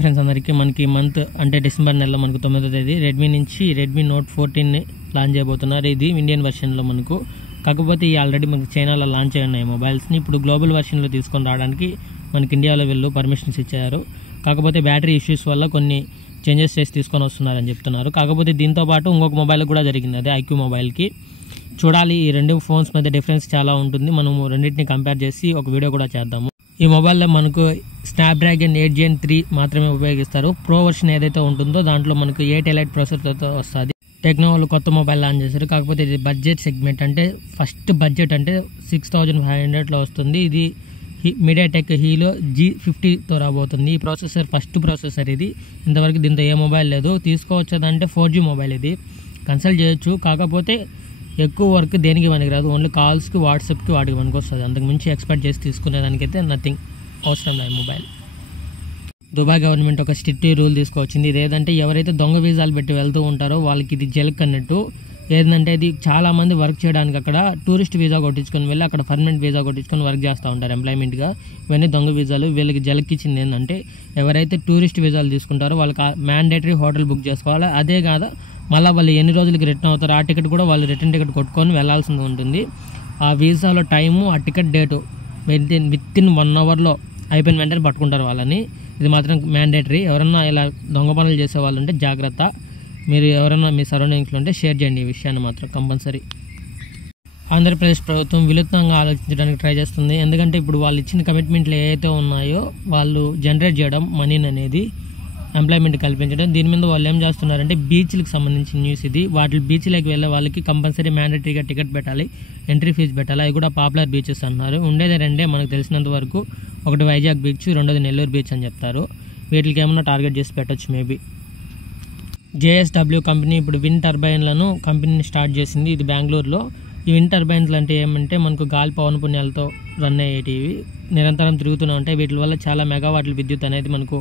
Friends అందరికీ మనకి month అంటే డిసెంబర్ నెలలో మనకు 9వ తేదీ రెడ్మీ నుంచి రెడ్మీ నోట్ 14 లాంచ్ చేయబోతున్నారు. ఇది ఇండియన్ వెర్షన్లో మనకు, కాకపోతే ఈ ఆల్రెడీ మనకి చైనాలో లాంచ్ అయినాయి మొబైల్స్ని. ఇప్పుడు గ్లోబల్ వెర్షన్లో తీసుకొని రావడానికి మనకి ఇండియాలో వీళ్ళు పర్మిషన్స్ ఇచ్చారు. కాకపోతే బ్యాటరీ ఇష్యూస్ వల్ల కొన్ని చేంజెస్ చేసి తీసుకొని వస్తున్నారని చెప్తున్నారు. కాకపోతే దీంతో పాటు ఇంకొక మొబైల్ కూడా జరిగింది, అదే ఐక్యూ మొబైల్కి. చూడాలి, ఈ రెండు ఫోన్స్ మధ్య డిఫరెన్స్ చాలా ఉంటుంది. మనము రెండింటిని కంపేర్ చేసి ఒక వీడియో కూడా చేద్దాము. ఈ మొబైల్లో మనకు స్నాప్డ్రాగన్ 8 Gen 3 మాత్రమే ఉపయోగిస్తారు. ప్రో వర్షన్ ఏదైతే ఉంటుందో దాంట్లో మనకు 8 ఎలైట్ ప్రాసెసర్తో వస్తుంది. టెక్నో వాళ్ళు కొత్త మొబైల్ లాంచ్ చేశారు. కాకపోతే ఇది బడ్జెట్ సెగ్మెంట్, అంటే ఫస్ట్ బడ్జెట్ అంటే 6500లో వస్తుంది. ఇది మీడియాటెక్ హీలో G50తో రాబోతుంది. ఈ ప్రాసెసర్ ఫస్ట్ ప్రాసెసర్ ఇది. ఇంతవరకు దీంతో ఏ మొబైల్ లేదు. తీసుకోవచ్చదంటే 4G మొబైల్ ఇది, కన్సల్ట్ చేయొచ్చు. కాకపోతే ఎక్కువ వర్క్ దేనికి మనకి రాదు, ఓన్లీ కాల్స్కి వాట్సాప్కి వాటికి మనకు వస్తుంది. అంతకు మించి ఎక్స్పెక్ట్ చేసి తీసుకునేదానికైతే నథింగ్ అవసరం లేదు మొబైల్. దుబాయ్ గవర్నమెంట్ ఒక స్ట్రిక్ట్ రూల్ తీసుకొచ్చింది. ఇదేంటంటే ఎవరైతే దొంగ వీసాలు పెట్టి వెళ్తూ ఉంటారో వాళ్ళకి ఇది జలక్ అన్నట్టు. ఏంటంటే ఇది చాలా మంది వర్క్ చేయడానికి అక్కడ టూరిస్ట్ వీసా కొట్టించుకొని వెళ్ళి అక్కడ పర్మనెంట్ వీసా కొట్టించుకొని వర్క్ చేస్తూ ఉంటారు ఎంప్లాయ్మెంట్గా. ఇవన్నీ దొంగ వీసాలు. వీళ్ళకి జలక్ ఇచ్చింది ఏంటంటే ఎవరైతే టూరిస్ట్ వీసాలు తీసుకుంటారో వాళ్ళకి మ్యాండేటరీ హోటల్ బుక్ చేసుకోవాలి. అదే కాదు, మళ్ళీ వాళ్ళు ఎన్ని రోజులకి రిటర్న్ అవుతారో ఆ టికెట్ కూడా వాళ్ళు రిటర్న్ టికెట్ కొట్టుకొని వెళ్లాల్సి ఉంటుంది. ఆ వీసాలో టైము, ఆ టికెట్ డేటు విత్ ఇన్ 1 అవర్లో అయిపోయిన వెంటనే పట్టుకుంటారు వాళ్ళని. ఇది మాత్రం మ్యాండేటరీ. ఎవరన్నా ఇలా దొంగ పనులు చేసే వాళ్ళు ఉంటే జాగ్రత్త. మీరు ఎవరైనా మీ సరౌండింగ్స్లో ఉంటే షేర్ చేయండి ఈ విషయాన్ని మాత్రం కంపల్సరీ. ఆంధ్రప్రదేశ్ ప్రభుత్వం వినూత్నంగా ఆలోచించడానికి ట్రై చేస్తుంది. ఎందుకంటే ఇప్పుడు వాళ్ళు ఇచ్చిన కమిట్మెంట్లు ఏవైతే ఉన్నాయో వాళ్ళు జనరేట్ చేయడం, మనీని అనేది ఎంప్లాయ్మెంట్ కల్పించడం. దీని మీద వాళ్ళు ఏం చేస్తున్నారంటే బీచ్లకు సంబంధించిన న్యూస్ ఇది. వాటి బీచ్లకు వెళ్ళే వాళ్ళకి కంపల్సరీ మ్యాండేటరీగా టికెట్ పెట్టాలి, ఎంట్రీ ఫీజు పెట్టాలి. అవి కూడా పాపులర్ బీచెస్ అన్నారు. ఉండేది రెండే మనకు తెలిసినంత వరకు, ఒకటి వైజాగ్ బీచ్, రెండోది నెల్లూరు బీచ్ అని చెప్తారు. వీటికి ఏమన్నా టార్గెట్ చేసి పెట్టచ్చు మేబీ. JSW కంపెనీ ఇప్పుడు విండ్ టర్బైన్లను కంపెనీని స్టార్ట్ చేసింది. ఇది బెంగళూరులో. ఈ విండ్ టర్బైన్లు అంటే ఏమంటే మనకు గాలి పవన పుణ్యాలతో రన్ అయ్యేటివి, నిరంతరం తిరుగుతూనే ఉంటాయి. వీటి వల్ల చాలా మెగావాట్ల విద్యుత్ అనేది మనకు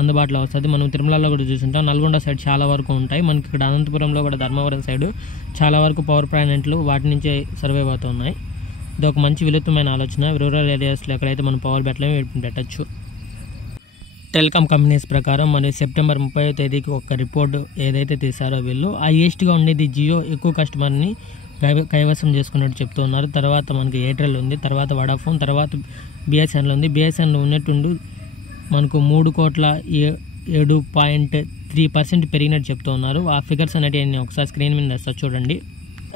అందుబాటులో వస్తుంది. మనం తిరుమలలో కూడా చూస్తుంటాం. నల్గొండ సైడ్ చాలా వరకు ఉంటాయి. మనకి ఇక్కడ అనంతపురంలో కూడా, ధర్మవరం సైడ్ చాలా వరకు పవర్ ప్లాంట్లు వాటి నుంచే సర్వైవ్ అవుతున్నాయి. ఇది ఒక మంచి వినూత్నమైన ఆలోచన. రూరల్ ఏరియాస్లో ఎక్కడైతే మనం పవర్ పెట్టచ్చు. టెలికాం కంపెనీస్ ప్రకారం మరి సెప్టెంబర్ 30వ తేదీకి ఒక రిపోర్ట్ ఏదైతే తీశారో వీళ్ళు, హైయెస్ట్గా ఉండేది జియో ఎక్కువ కస్టమర్ని కైవసం చేసుకున్నట్టు చెప్తూ ఉన్నారు. తర్వాత మనకి ఎయిర్టెల్ ఉంది, తర్వాత వడాఫోన్, తర్వాత BSNL ఉంది. BSNL ఉన్నట్టుండి మనకు 3,07.3% పెరిగినట్టు చెప్తూ ఉన్నారు. ఆ ఫిగర్స్ అనేటివి ఒకసారి స్క్రీన్ మీద వేస్తా చూడండి.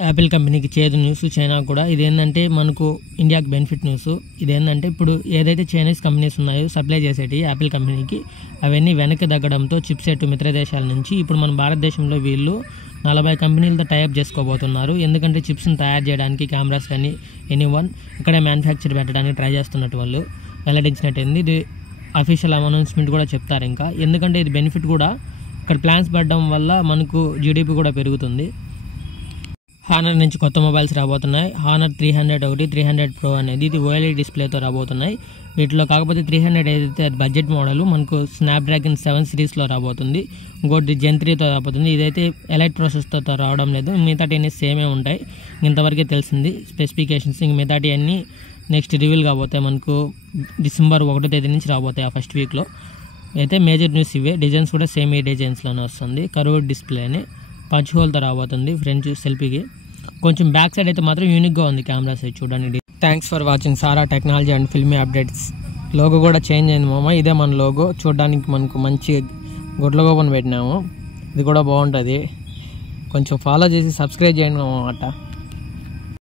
యాపిల్ కంపెనీకి చేదు న్యూస్. చైనా కూడా ఇదేంటంటే మనకు ఇండియాకి బెనిఫిట్ న్యూస్. ఇదేంటంటే ఇప్పుడు ఏదైతే చైనీస్ కంపెనీస్ ఉన్నాయో సప్లై చేసేటి యాపిల్ కంపెనీకి, అవన్నీ వెనక్కి తగ్గడంతో చిప్సెట్ మిత్ర దేశాల నుంచి ఇప్పుడు మన భారతదేశంలో వీళ్ళు 40 కంపెనీలతో టైఅప్ చేసుకోబోతున్నారు. ఎందుకంటే చిప్స్ని తయారు చేయడానికి, కెమెరాస్ కానీ ఎనీవన్ ఇక్కడే మ్యానుఫ్యాక్చర్ పెట్టడానికి ట్రై చేస్తున్నట్టు వాళ్ళు వెల్లడించినట్టుంది. ఇది అఫీషియల్ అనౌన్స్మెంట్ కూడా చెప్తారు ఇంకా. ఎందుకంటే ఇది బెనిఫిట్ కూడా, ఇక్కడ ప్లాన్స్ పెట్టడం వల్ల మనకు GDP కూడా పెరుగుతుంది. హానర్ నుంచి కొత్త మొబైల్స్ రాబోతున్నాయి. హానర్ 300 ఒకటి, 300 Pro అనేది ఇది OLED డిస్ప్లేతో రాబోతున్నాయి. వీటిలో కాకపోతే 300 ఏదైతే అది బడ్జెట్ మోడల్ మనకు స్నాప్డ్రాగన్ 7 సిరీస్లో రాబోతుంది. ఇంకోటి Gen 3తో రాబోతుంది. ఇదైతే ఎలైట్ ప్రాసెస్తో రావడం లేదు. మిగతాటి అన్నీ సేమే ఉంటాయి. ఇంతవరకే తెలిసింది స్పెసిఫికేషన్స్. ఇంక మిగతాటి అన్నీ నెక్స్ట్ రివీల్ కాబోతాయి. మనకు డిసెంబర్ 1వ తేదీ నుంచి రాబోతాయి. ఆ ఫస్ట్ వీక్లో అయితే మేజర్ న్యూస్ ఇవే. డిజైన్స్ కూడా సేమ్ ఈ డిజైన్స్లోనే వస్తుంది. కర్వ్డ్ డిస్ప్లేని పంచ్ హోల్తో రాబోతుంది ఫ్రంట్ సెల్ఫీకి. కొంచెం బ్యాక్ సైడ్ అయితే మాత్రం యూనిక్గా ఉంది కెమెరా సైడ్ చూడండి. Thanks for watching Sara technology and filmy updates. Logo కూడా చేంజ్ అయింది మామ. ఇదే మన లోగో. చూడడానికి మనకు మంచి గుడ్ల గోపన పెట్టినాము. ఇది కూడా బాగుంటుంది. కొంచెం ఫాలో చేసి సబ్స్క్రైబ్ చేయండి మామ అట.